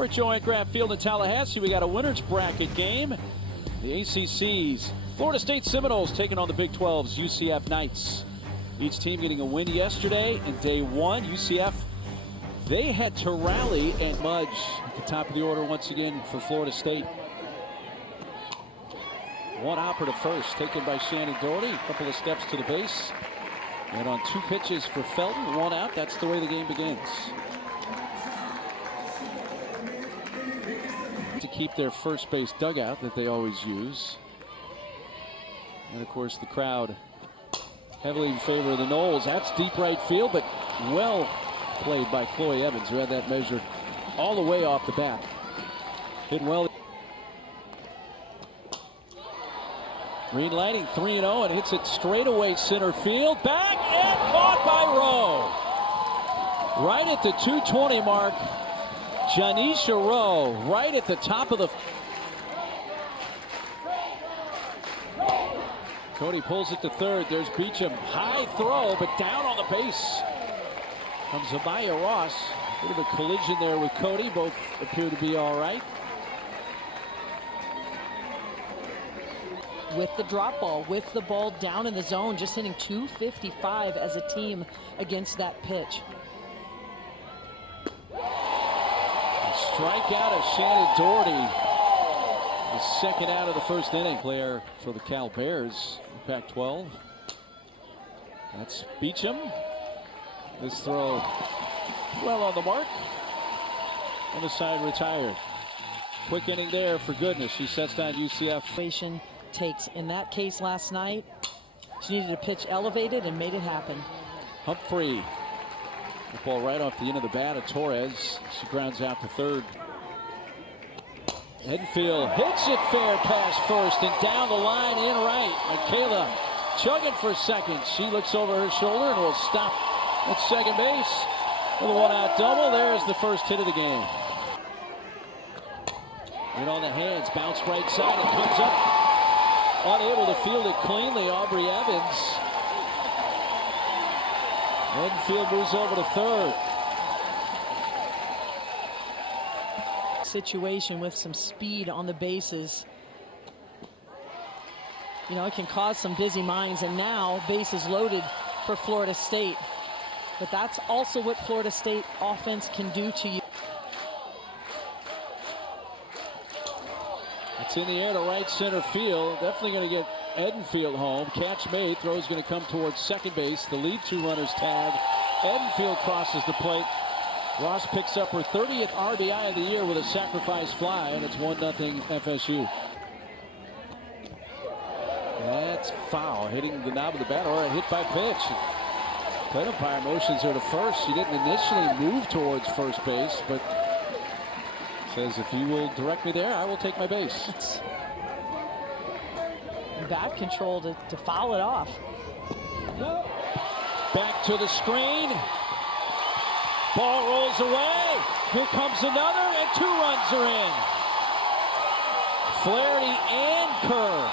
We're at Joanne Grant Field in Tallahassee. We got a winner's bracket game. The ACC's Florida State Seminoles taking on the Big 12's UCF Knights. Each team getting a win yesterday in day one. UCF, they had to rally, and Mudge at the top of the order once again for Florida State. One hopper to first, taken by Shannon Doherty. A couple of steps to the base. And on two pitches for Felton, one out. That's the way the game begins. To keep their first base dugout that they always use. And of course the crowd heavily in favor of the Noles. That's deep right field, but well played by Chloe Evans, who had that measured all the way off the bat. Hit well. Green lighting 3-0 and hits it straight away center field. Back and caught by Rowe. Right at the 220 mark. Janisha Rowe right at the top of the... Cody pulls it to third. There's Beecham. High throw, but down on the base comes Amaya Ross. A bit of a collision there with Cody. Both appear to be all right. With the drop ball, with the ball down in the zone, just hitting .255 as a team against that pitch. A strikeout of Shannon Doherty. The second out of the first inning. Player for the Cal Bears in Pac-12. That's Beecham. This throw well on the mark. On the side retired. Quick inning there for goodness. She sets down UCF. Takes in that case last night. She needed a pitch elevated and made it happen. Humphrey. The ball right off the end of the bat of Torres. She grounds out to third. Enfield hits it fair past first and down the line in right. Michaela chugging for second. She looks over her shoulder and will stop at second base with a one-out double. There's the first hit of the game. And on the hands, bounce right side and comes up. Unable to field it cleanly, Aubrey Evans. Enfield moves over to third. Situation with some speed on the bases. You know, it can cause some busy minds, and now bases loaded for Florida State. But that's also what Florida State offense can do to you. It's in the air to right center field. Definitely going to get Edenfield home. Catch made. Throw's going to come towards second base. The lead two runners tag. Edenfield crosses the plate. Ross picks up her 30th RBI of the year with a sacrifice fly, and it's 1-0 FSU. That's foul, hitting the knob of the bat, or a hit by pitch. Plate umpire motions her to first. She didn't initially move towards first base, but says, if you will direct me there, I will take my base. Bat control to foul it off. Back to the screen. Ball rolls away. Here comes another, and two runs are in. Flaherty and Kerr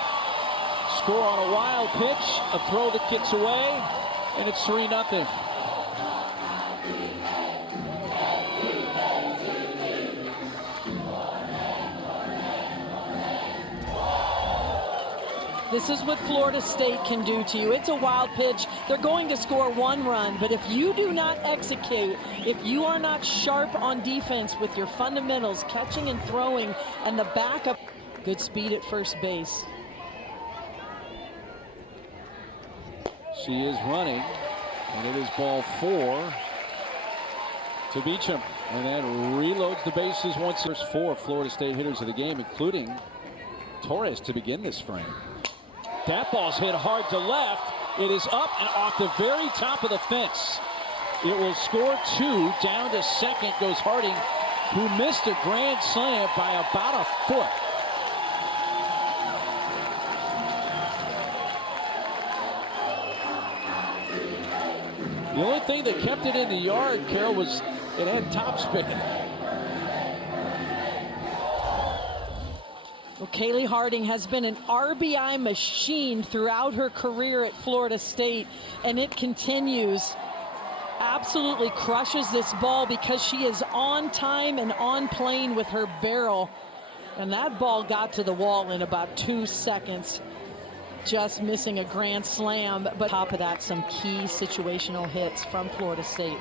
score on a wild pitch. A throw that gets away, and it's 3-0. This is what Florida State can do to you. It's a wild pitch. They're going to score one run, but if you do not execute, if you are not sharp on defense with your fundamentals, catching and throwing, and the backup, good speed at first base. She is running, and it is ball 4 to Beecham. And that reloads the bases once. There's 4 Florida State hitters of the game, including Torres to begin this frame. That ball's hit hard to left. It is up and off the very top of the fence. It will score 2. Down to second goes Harding, who missed a grand slam by about a foot. The only thing that kept it in the yard, Carol, was it had topspin. Well, Kaylee Harding has been an RBI machine throughout her career at Florida State, and it continues. absolutely crushes this ball because she is on time and on plane with her barrel. And that ball got to the wall in about 2 seconds. Just missing a grand slam, but top of that, some key situational hits from Florida State.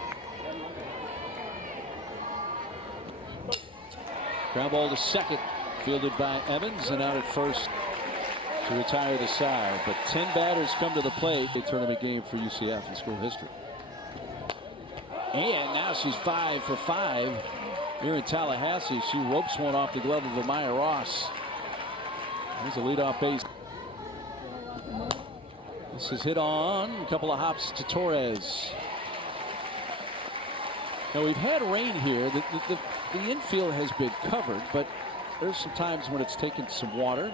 Ground ball to second, fielded by Evans, and out at first to retire the side. But 10 batters come to the plate. A tournament game for UCF in school history. And now she's 5 for 5 here in Tallahassee. She ropes one off the glove of Amaya Ross. There's a leadoff base. This is hit on. A couple of hops to Torres. Now we've had rain here. The infield has been covered, but there's some times when it's taken some water.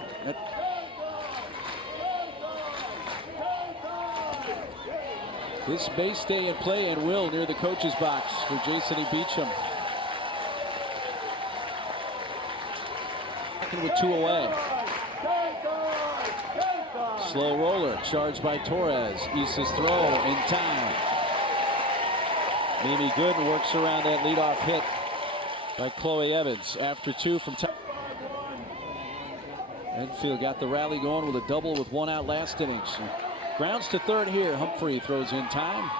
This may stay in play and will near the coach's box for Jason E. Beecham. With 2 away. Slow roller charged by Torres. Issa's throw in time. Mimi Gooden works around that leadoff hit by Chloe Evans after 2 from Enfield got the rally going with a double with 1 out last inning. So grounds to third here. Humphrey throws in time.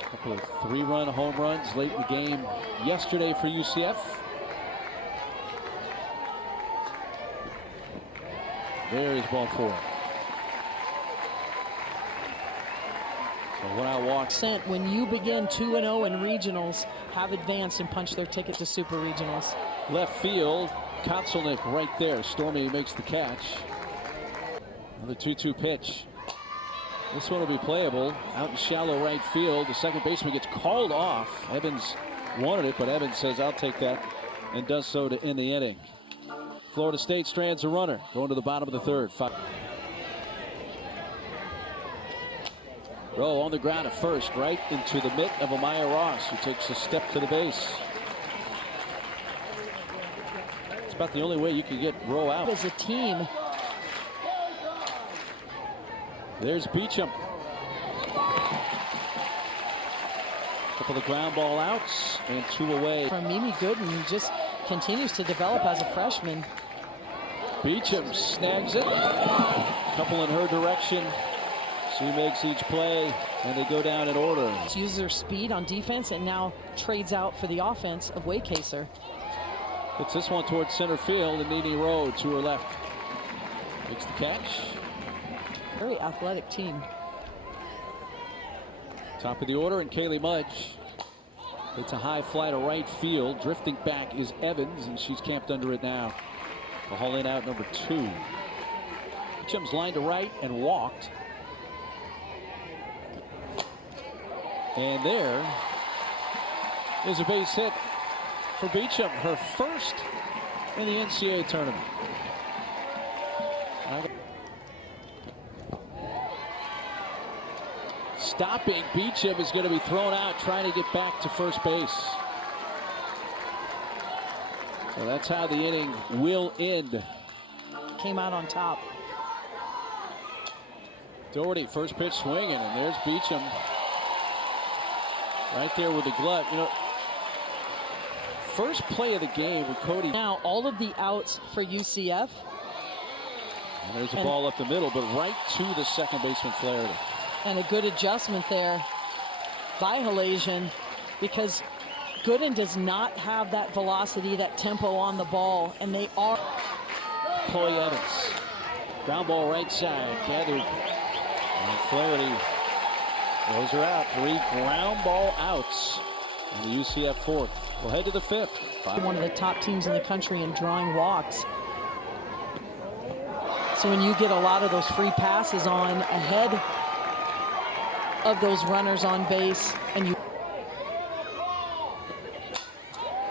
A couple of 3-run home runs late in the game yesterday for UCF. There is ball 4. So 1 out walk. When you begin 2-0 in regionals, have advanced and punch their ticket to super regionals. Left field, Konselnick right there. Stormy makes the catch. Another 2-2 pitch. This one will be playable out in shallow right field. The second baseman gets called off. Evans wanted it, but Evans says, "I'll take that," and does so to end the inning. Florida State strands a runner going to the bottom of the third. Rowe on the ground at first, right into the mitt of Amaya Ross, who takes a step to the base. It's about the only way you can get Rowe out. As a team. There's Beecham. Couple of ground ball outs and 2 away. From Mimi Gooden, who just continues to develop as a freshman. Beecham snags it. Couple in her direction. She makes each play, and they go down in order. She uses her speed on defense and now trades out for the offense of Waycaser. Puts this one towards center field, and Nene Rowe to her left. Makes the catch. Very athletic team. Top of the order, and Kaylee Mudge. It's a high fly to right field. Drifting back is Evans, and she's camped under it now. The haul in out number 2. Beecham's line to right and walked. And there is a base hit for Beecham, her first in the NCAA tournament. Stopping Beecham is going to be thrown out, trying to get back to first base. So that's how the inning will end. Came out on top. Doherty, first pitch swinging, and there's Beecham. Right there with the glove. You know, first play of the game with Cody. Now all of the outs for UCF. And there's a ball up the middle, but right to the second baseman Flaherty. And a good adjustment there by Halasian, because Gooden does not have that velocity, that tempo on the ball, and they are. Chloe Evans. Ground ball right side, gathered. And Flaherty throws her out. 3 ground ball outs in the UCF 4th. We'll head to the 5th. One of the top teams in the country in drawing walks. So when you get a lot of those free passes on ahead of those runners on base, and you.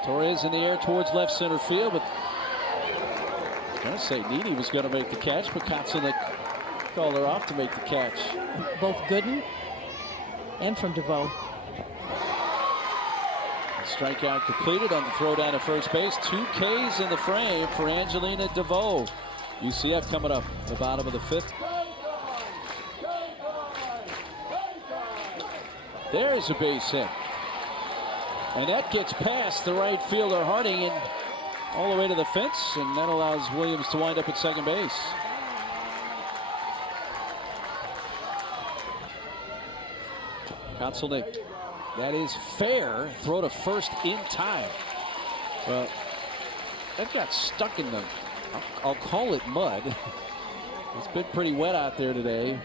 Torres in the air towards left center field, but I was going to say Nene was going to make the catch, but Konselnick called her off to make the catch. Both Gooden and from DeVoe. Strikeout completed on the throw down to first base. 2 Ks in the frame for Angelina DeVoe. UCF coming up the bottom of the 5th. There's a base hit. And that gets past the right fielder Harding and all the way to the fence, and that allows Williams to wind up at second base. Konselnik, that is fair. Throw to first in time. Well, that got stuck in the, I'll call it mud. It's been pretty wet out there today.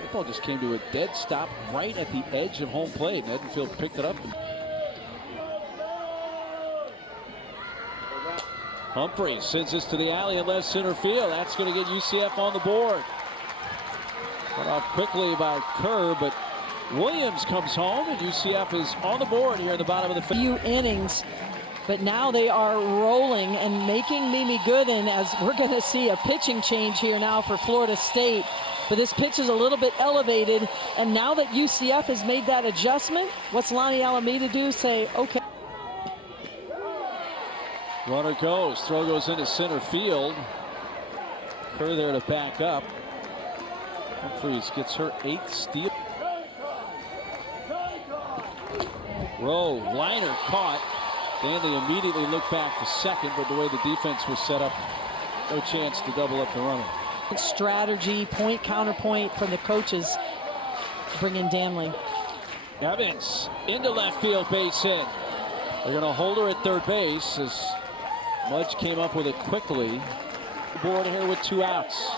The ball just came to a dead stop right at the edge of home plate. And Edenfield picked it up. Humphrey sends this to the alley in left center field. That's going to get UCF on the board. Cut off quickly by Kerr, but Williams comes home, and UCF is on the board here at the bottom of the fifth. Few innings, but now they are rolling and making Mimi Gooden, as we're going to see a pitching change here now for Florida State. But this pitch is a little bit elevated, and now that UCF has made that adjustment, what's Lonnie Alameda do? Say, okay. Runner goes, throw goes into center field. Kerr there to back up. Humphreys gets her 8th steal. Rowe, liner caught. Danley immediately looked back to second, but the way the defense was set up, no chance to double up the runner. Strategy, point, counterpoint from the coaches. Bring in Danley. Evans into left field, base hit. They're going to hold her at third base as Mudge came up with it quickly. Board here with 2 outs.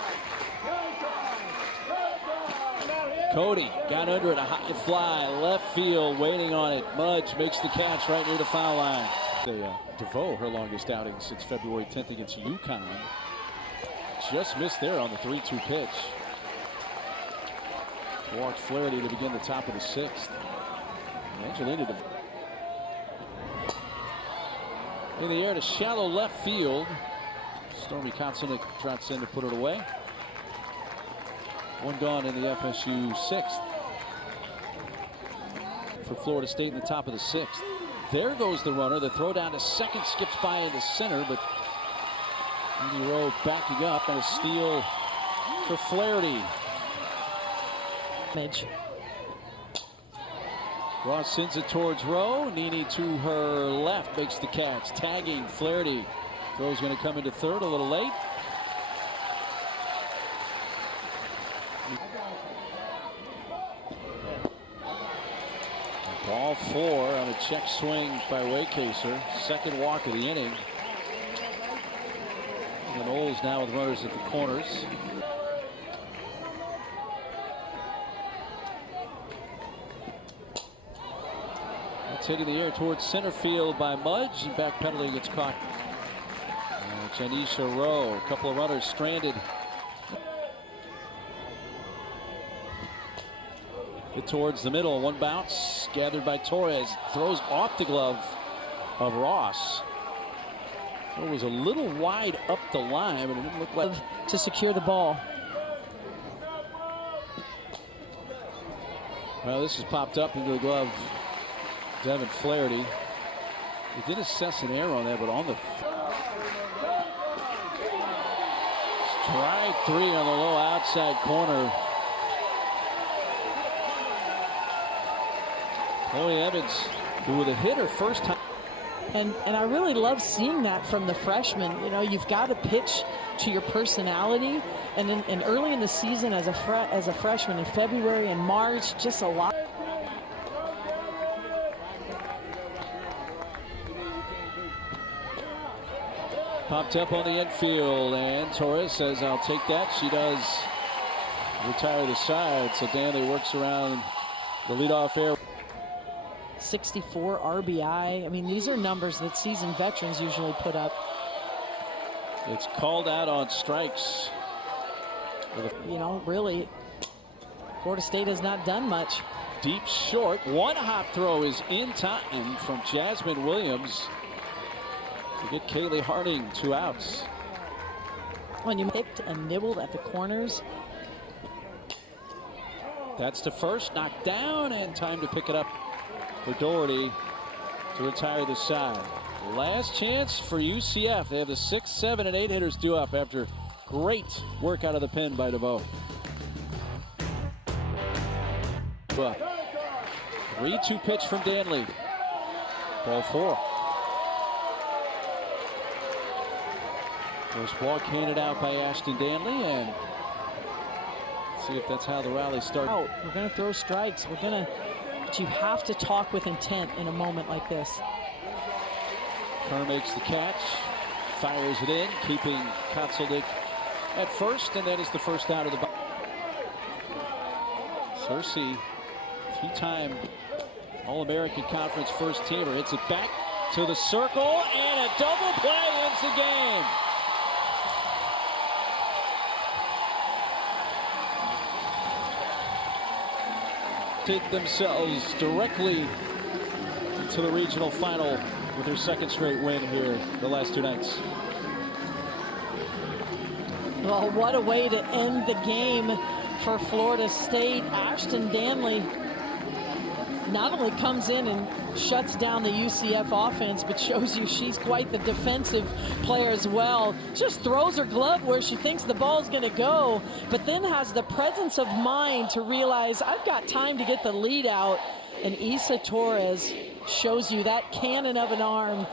Cody got under it, a high fly, left field, waiting on it. Mudge makes the catch right near the foul line. DeVoe, her longest outing since February 10th against UConn. Just missed there on the 3-2 pitch. Walked Flaherty to begin the top of the 6th. Angelina in the air to shallow left field. Stormy Konselnik trots in to put it away. 1 gone in the FSU 6th. For Florida State in the top of the 6th. There goes the runner. The throw down to second skips by into center, but Rowe backing up, and a steal for Flaherty. Ross sends it towards Rowe. Nini to her left makes the catch. Tagging Flaherty. Throw's going to come into third a little late. Ball 4 on a check swing by Waycaser. Second walk of the inning. And Knowles now with runners at the corners. It's hitting the air towards center field by Mudge, and backpedaling gets caught. Janisha Rowe, a couple of runners stranded. It towards the middle, 1 bounce, gathered by Torres, throws off the glove of Ross. It was a little wide up the line, but it didn't look like to secure the ball. Well, this has popped up into the glove. Devin Flaherty. He did assess an error on that, but on the strike 3 on the low outside corner. Chloe Evans, who with a hitter first time. And I really love seeing that from the freshman. You know, you've got to pitch to your personality. And early in the season as a freshman in February and March, just a lot. Popped up on the infield, and Torres says, I'll take that. She does retire the side, so Danley works around the leadoff air. 64 RBI. I mean, these are numbers that seasoned veterans usually put up. It's called out on strikes. You know, really, Florida State has not done much. Deep short. 1 hop throw is in time from Jasmine Williams to get Kaylee Harding 2 outs. When you picked and nibbled at the corners. That's to first, knocked down, and time to pick it up for Doherty to retire the side. Last chance for UCF. They have the 6, 7, and 8 hitters due up after great work out of the pen by DeVoe. 3-2 pitch from Danley. Ball 4. First walk handed out by Ashton Danley, and see if that's how the rally starts. We're going to throw strikes. But you have to talk with intent in a moment like this. Kerr makes the catch, fires it in, keeping Kotzelnick at first, and that is the first out of the box. Searcy, two-time All-American Conference first teamer, hits it back to the circle, and a double play ends the game. Take themselves directly into the regional final with their second straight win here the last 2 nights. Well, what a way to end the game for Florida State. Ashton Danley not only comes in and shuts down the UCF offense, but shows you she's quite the defensive player as well. Just throws her glove where she thinks the ball's going to go, but then has the presence of mind to realize I've got time to get the lead out. And Isa Torres shows you that cannon of an arm